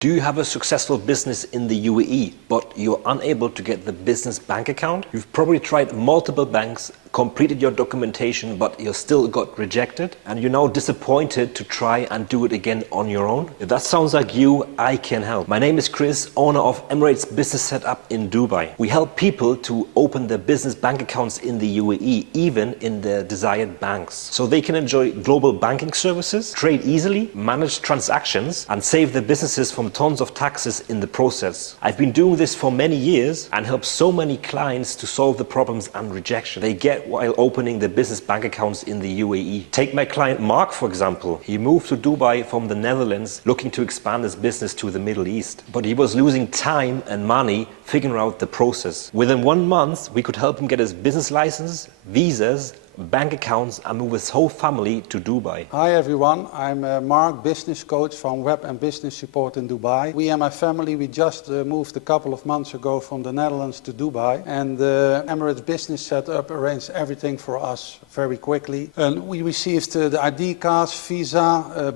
Do you have a successful business in the UAE, but you're unable to get the business bank account? You've probably tried multiple banks, completed your documentation, but you still got rejected, and you're now disappointed to try and do it again on your own? If that sounds like you, I can help. My name is Chris, owner of Emirates Business Setup in Dubai. We help people to open their business bank accounts in the UAE, even in their desired banks, so they can enjoy global banking services, trade easily, manage transactions, and save their businesses from tons of taxes in the process. I've been doing this for many years and helped so many clients to solve the problems and rejection they get while opening their business bank accounts in the UAE. Take my client Mark, for example. He moved to Dubai from the Netherlands looking to expand his business to the Middle East. But he was losing time and money figuring out the process. Within 1 month, we could help him get his business license, visas, bank accounts, and move his whole family to Dubai. Hi everyone, I'm Mark, business coach from Web and Business Support in Dubai. We and my family, we just moved a couple of months ago from the Netherlands to Dubai, and Emirates Business Setup arranged everything for us very quickly. And we received the ID cards, visa,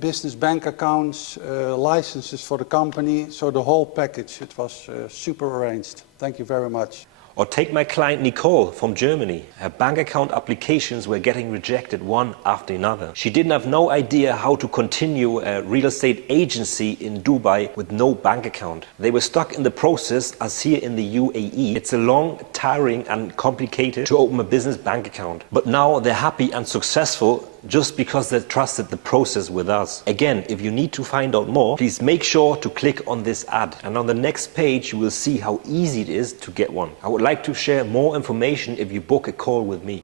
business bank accounts, licenses for the company, so the whole package. It was super arranged. Thank you very much. Or take my client Nicole from Germany. Her bank account applications were getting rejected one after another. She didn't have no idea how to continue a real estate agency in Dubai with no bank account. They were stuck in the process as here in the UAE. It's a long, tiring and complicated to open a business bank account. But now they're happy and successful just because they trusted the process with us. Again, if you need to find out more, please make sure to click on this ad. And on the next page, you will see how easy it is to get one. I would like to share more information if you book a call with me.